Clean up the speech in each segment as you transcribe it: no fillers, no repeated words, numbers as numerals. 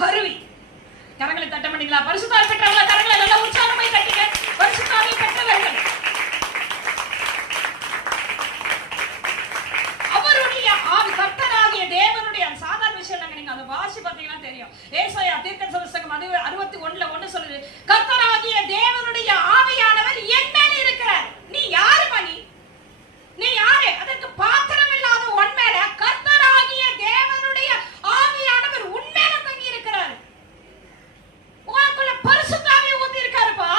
கருவி. கரங்களை தட்ட மாட்டீங்களா? பரிசுத்தாவி பெற்றவங்களா? கரங்களை நல்லா உற்சாகமாய் தட்டுங்க. பரிசுத்தாவி பெற்றவர்கள் அவருடைய ஆவி, கர்த்தராகிய தேவனுடைய சாதாரண விஷயம் இல்லைங்க. நீங்க அந்த வாசி பார்த்தீங்கன்னா தெரியும். ஏசாயா தீர்க்கதரிசி புத்தகம் 61:1 சொல்லுது, கர்த்தராகிய தேவனுடைய ஆவியானவர் என் மேல் இருக்கிறார். நீ யாரு மணி? நீ யாரு? அதற்கு பாத்திரம் இல்லாத உன் மேல கர்த்தராகிய தேவனுடைய ஆவியானவர் உன் மேல தங்கி இருக்கிறார். உனக்குள்ள பரிசுத்தாவி ஊத்தி இருக்காருப்பா.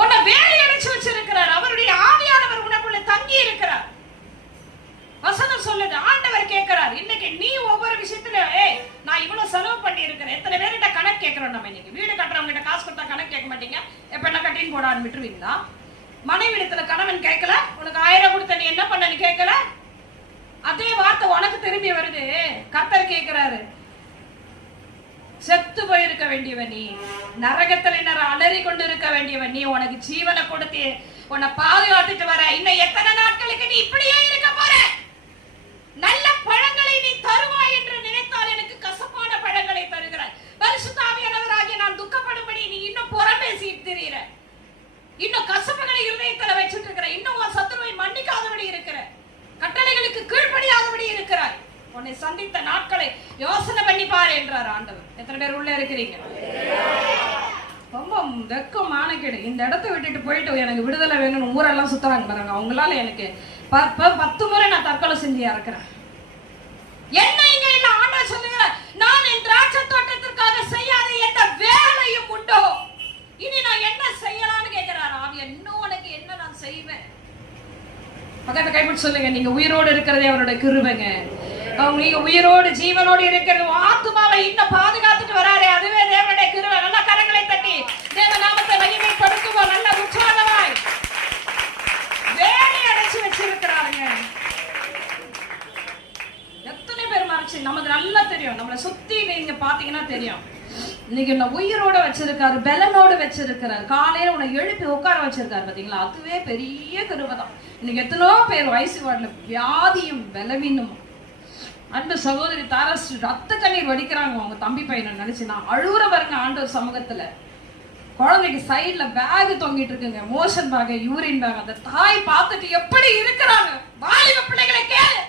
உன்னை வேலை அடைச்சு வச்சிருக்கிறார். அவருடைய ஆவியானவர் உனக்குள்ள தங்கி இருக்கிறார். வசனம் சொல்லுது, ஆண்டவர் கேட்கிறார். இன்னைக்கு நீ ஒவ்வொரு விஷயத்துல நான் இவ்வளவு செலவு பண்ணி இருக்கிறேன். எத்தனை பேர்கிட்ட கணக்கு கேட்கிறோம் நம்ம? இன்னைக்கு வீடு கட்டுறவங்க கிட்ட காசு கொடுத்தா கணக்கு கேட்க மாட்டீங்க. எப்ப என்ன கட்டின்னு போடான்னு விட்டுருவீங்களா? மனைவி இடத்துல கணவன் கேட்கல, உனக்கு 1000 கொடுத்த நீ என்ன பண்ணு கேட்கல. அதே வார்த்தை உனக்கு திரும்பி வருது. கர்த்தர் கேட்கிறாரு, செத்து போயிருக்க வேண்டியவன் நீ, நரகத்துல அலறி கொண்டு இருக்க வேண்டியவன் நீ, உனக்கு ஜீவனை கொடுத்து உன்னை பாதுகாத்துட்டு வர, இன்னும் எத்தனை நாட்களுக்கு நீ இப்படியே இருக்க போற? நல்ல பழங்களை நீ தருவாய் என்று நினைத்தால் எனக்கு கசப்பான பழங்களை தருகிறாய். பரிசுத்த ஆவியானவராகிய நான் துக்கப்படும்படி நீ இன்னும் புறம் பேசிட்டு திரியிற, இன்னும் கசப்புகளை இருதயத்துல வச்சுட்டு இருக்கிற, இன்னும் உன் சத்துருவை மன்னிக்காதபடி இருக்கிற, கட்டளைகளுக்கு கீழ்ப்படியாதபடி இருக்கிறாய். உன்னை சந்தித்த நாட்களை யோசனை பண்ணி பாரு என்றார் ஆண்டவர். எத்தனை பேர் உள்ள இருக்கிறீங்க? ரொம்ப வெக்கம் மானக்கேடு. இந்த இடத்தை விட்டுட்டு போயிட்டு எனக்கு விடுதலை வேணும்னு ஊரெல்லாம் சுத்துறாங்க பாருங்க. அவங்களால எனக்கு 10 முறை நான் தற்கொலை செஞ்சியா இருக்கிறேன். என்ன இங்க இல்ல? ஆண்டவர் சொல்லுங்க, நான் என் திராட்சை தோட்டத்திற்காக செய்யாத எந்த வேலையும் உண்டோ? இனி நான் என்ன செய்யலாம்னு கேட்கிறார் ஆவியா. இன்னும் உனக்கு என்ன நான் செய்வேன்? பக்கத்தை கைப்பிடிச்சு சொல்லுங்க, நீங்க உயிரோடு இருக்கிறதே அவரோட கிருபைங்க. நீங்க உயிரோடு ஜீவனோடு இருக்கிறது, ஆத்துமாவை இன்னும் பாதுகாத்துட்டு வராரே, அதுவே தேவனுடைய கிருபை. நல்லா கரங்களை தட்டி தேவ நாமத்தை மகிமைப்படுத்துவோம். நல்ல உற்சாகமாய் வேலை அடைச்சு வச்சிருக்கிறாருங்க. எத்தனை பேர் மறைச்சு நமக்கு நல்லா தெரியும். நம்மளை சுத்தி நீங்க பாத்தீங்கன்னா தெரியும். இன்னைக்கு என்ன உயிரோட வச்சிருக்காரு, பெலனோடு வச்சிருக்கிறாரு, காலையில உன்னை எழுப்பி உட்கார வச்சிருக்காரு பாத்தீங்களா? அதுவே பெரிய கிருபை தான். இன்னைக்கு எத்தனோ பேர் வயசு வார்டுல வியாதியும் பலவீனமும். அன்பு சகோதரி தாரஸ் ரத்த கண்ணீர் வடிக்கிறாங்க அவங்க தம்பி பையனை நினைச்சு. நான் அழுகுற பாருங்க ஆண்டவர் சமூகத்துல. குழந்தைக்கு சைட்ல பேக் தொங்கிட்டு இருக்குங்க, மோஷன் பேக், யூரின் பேக். அந்த தாய் பார்த்துட்டு எப்படி இருக்கிறாங்க? வாலிப பிள்ளைகளை கேளு,